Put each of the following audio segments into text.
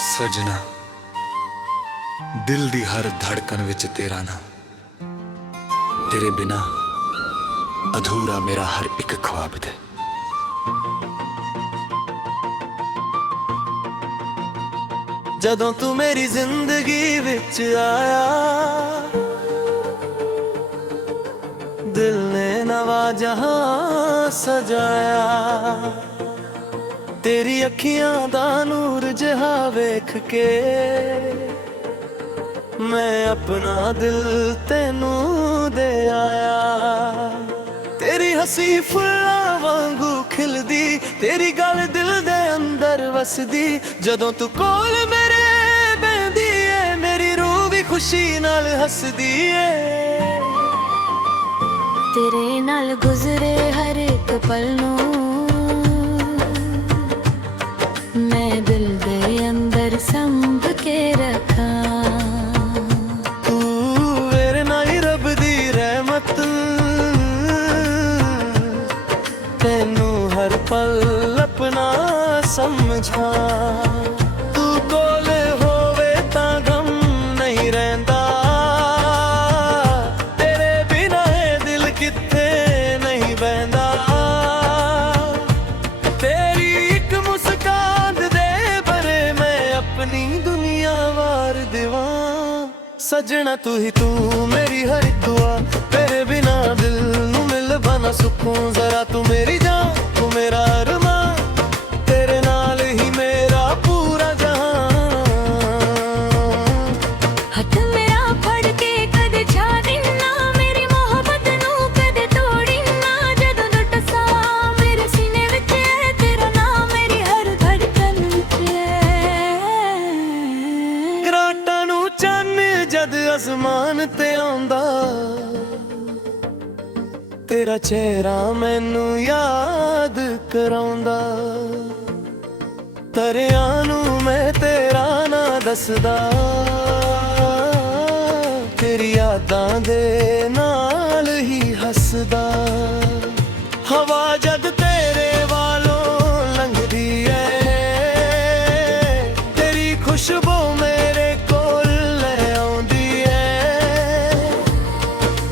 सजना दिल दी हर धड़कन विच तेरा ना, तेरे बिना अधूरा मेरा हर एक ख्वाब दे। जदों तू मेरी जिंदगी विच आया, दिल ने नवा जहां सजाया। तेरी अखियां दा नूर जहा वेख के मैं अपना दिल तेनू दे आया। तेरी हसी फुल्लां वांगू खिलदी, तेरी गल दिल दे अंदर वसदी। जदों तू कोल मेरे बैंदी है, मेरी रूह भी खुशी नाल हसदी है। तेरे नाल गुजरे हर एक पल नूं मैं दिल दे अंदर संभ के रखा। तू मेरे नाल रब दी रहमत, तेनू हर पल अपना समझा। तू कोल होवे तां गम नहीं रहिंदा, तेरे बिना ये दिल किथे नहीं बहंदा। तेरी एक मुस्कान दे बरे मैं अपनी दुनिया वार देवां। सजना तू ही तू मेरी हर एक दुआ, तेरे बिना दिल नू मिल बना सुकून। जरा तू मेरी जान, तू मेरा अरमां, तेरे नाल ही मेरा पूरा जहां। हथ मेरा फड़ के कदे छाड़ी ना, मेरी मोहब्बत नू कदे तोड़ी ना। जदों तो टसा मेरे सीने विच है तेरा नाम, मेरी हर धड़कन विच है। रातां नू चन्न जद आसमान ते आउंदा, तेरा चेहरा मैनू याद कराउंदा। तरियां नू मैं तेरा ना दसदा, तेरी यादां दे नाल ही हसदा। हवा जद तेरे वालों लंघदी है, तेरी खुशबू मेरे कोल ले आउंदी है।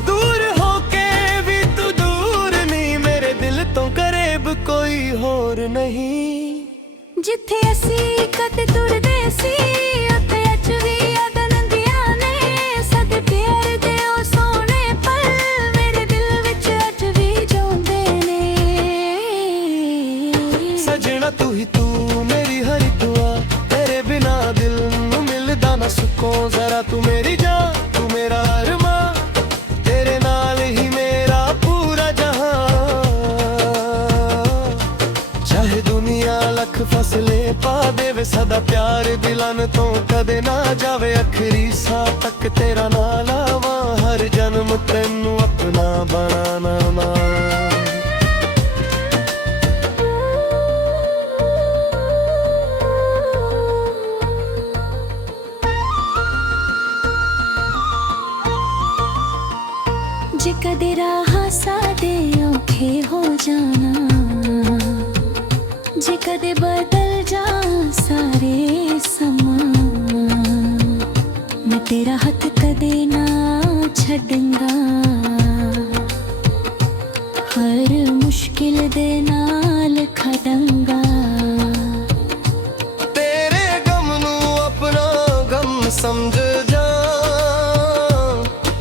दूर होके भी तू दूर नहीं, मेरे दिल तो करीब कोई होर नहीं। जिथे असी कदे तुरदे सी, उत्थे अज भी यादां लंघियां ने। सद प्यार दे ओ सोहणे पल मेरे दिल विच अज भी जिउंदे ने। सजना तू ही तू मेरी हर एक दुआ, तेरे बिना दिल नू मिलदा ना सुकून। जरा तू मेरी जान, तू मेरा अरमां, तेरे नाल ही मेरा पूरा जहां। चाहे दुनिया लख फसले पा देवे, सदा प्यार दिलन तो कदे ना जावे। आखिरी साह तक तेरा ना लावां, हर जन्म तेनू अपना बनाना मां। जे कदे राह साडे औखे हो जाना, जे कदे बदल जा सारे समा। मैं तेरा हथ कदे ना छड्डूंगा, हर मुश्किल दे नाल खड़ांगा। तेरे गम नू अपना गम समझ जा,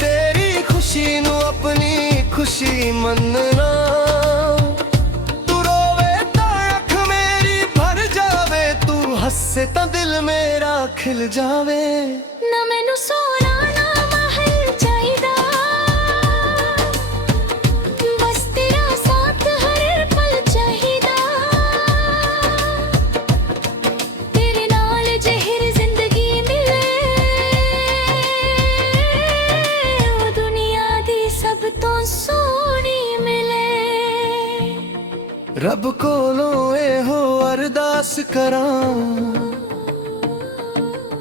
तेरी खुशी नू अपनी खुशी मनना। तू रोवे तां अख मेरी भर जावे, तू हंसे तां दिल मेरा खिल जावे। ना मैनू सोना ना महल चाहिदा, बस तेरा साथ हर पल चाहिदा। तेरे नाल जहर जिंदगी मिले, ओ दुनिया दी सब तो सोहनी मिले। रब कोलों एहो अरदास करां,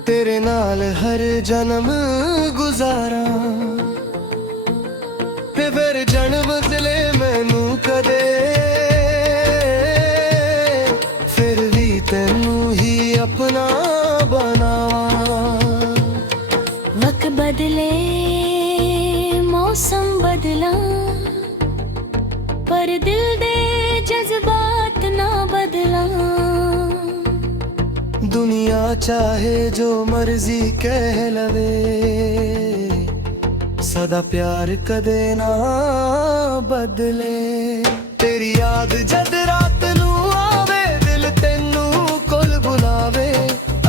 तेरे नाल हर जन्म गुजारा। फिर जन्म दिले मैनू कदे, फिर भी तेनू ही अपना बना। दुनिया चाहे जो मर्जी कह लवे, सदा प्यार कदे ना बदले। तेरी याद जद रात नू आवे, दिल तेनू कोल बुलावे,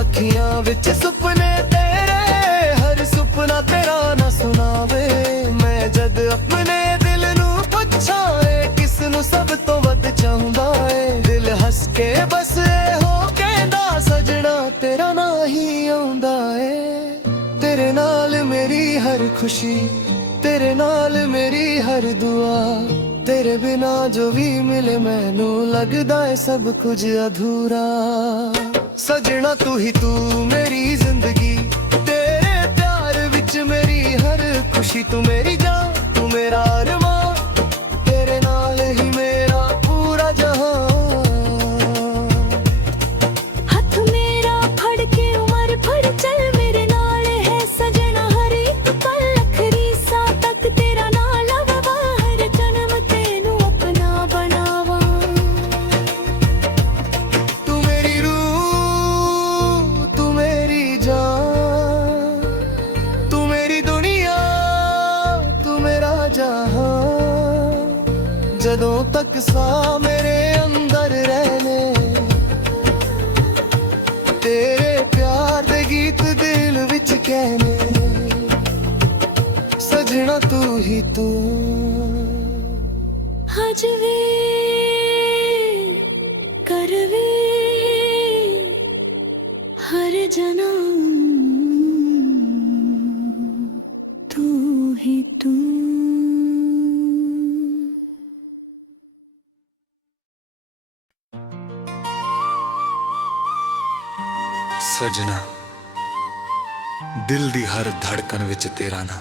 अखियां विच सुपने तेरे, हर सुपना तेरा ना सुनावे। मैं जद अपने दिल नू पुछां किस नू सब तो वध चाहुंदा है, दिल हस के बस हो कहंदा सजना तेरा ना ही आउंदा है। तेरे नाल मेरी हर खुशी, तेरे नाल मेरी हर दुआ, तेरे बिना जो भी मिले मैनू लगदा है सब कुछ अधूरा। सजना तू ही तू मेरी जिंदगी, तेरे प्यार विच मेरी हर खुशी, तू मेरी जान तू मेरा अरमां, तेरे नाल ही मेरा पूरा जहां। हथ मेरा फड़ के उमर भर चल मेरे नाल है सजना, हर एक पल आखिरी सा तक तेरा नाम लवां, हर जन्म तेनू अपना बनावा। तू मेरी रूह, तू मेरी जान, तू मेरी दुनिया, तू मेरा जहां। जदों तक सा मेरे अंदर रहने, तेरे प्यार दे गीत दिल विच कहने, सजना तू ही तू। हज वे कर वे हर जन्म तू ही तू। सजना दिल दी हर धड़कन विच तेरा ना,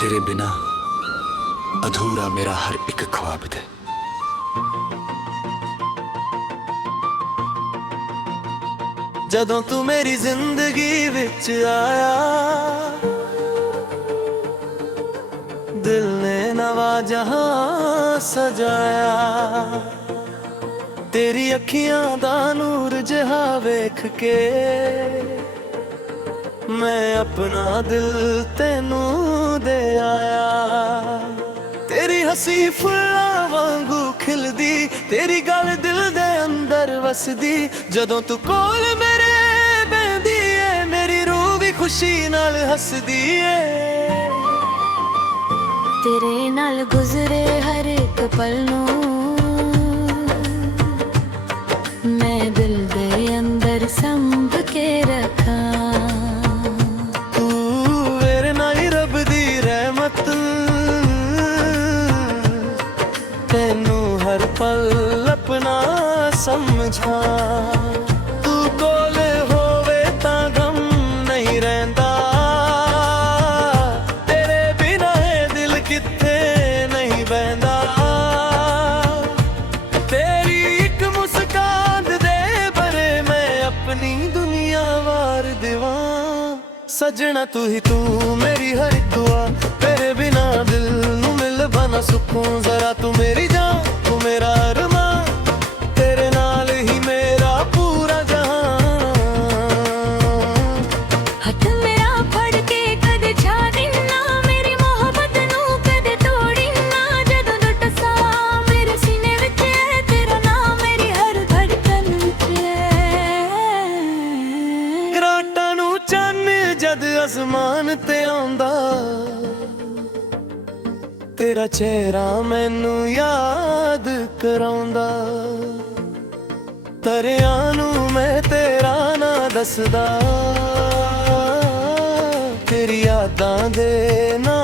तेरे बिना अधूरा मेरा हर एक ख्वाब दे। जदों तू मेरी जिंदगी विच आया, दिल ने नवा जहां सजाया। तेरी अखियां दा नूर जहा वेख के, मैं अपना दिल तेनू दे आया। तेरी हसी फुल्लां वांगू खिलदी, तेरी गल दिल दे अंदर वसदी, जदों तू कोल मेरे बैंदी है, मेरी रूह भी खुशी नाल हसदी है। तेरे नाल गुजरे हर एक पल नू मैं दिल दे अंदर संभ के रखा। तू मेरे नाल रब दी रहमत, तेनू हर पल अपना समझा। तू कोल होवे तां गम नहीं रहिंदा, तेरे बिना है दिल किथे नहीं बहंदा। तेरी एक मुस्कान दे बरे मैं अपनी दुनिया वार देवां, सजना तू ही तू मेरी हर एक दुआ, तेरे बिना दिल नू मिल बना सुकून। जरा तू मेरी जान तू मेरा अरमां, तेरे नाल ही मेरा पूरा जहां। हथ मेरा फड़ के कदे छाड़ी ना, मेरी मोहब्बत नू कदे तोड़ी ना, जदों टुट सा मेरे सीने विच है तेरा नाम, मेरी हर धड़कन विच है। रातां नू चन्न जद आसमान ते आउंदा, तेरा चेहरा मैनू याद कराउंदा। तरियां नू मैं तेरा ना दसदा, तेरी यादां दे ना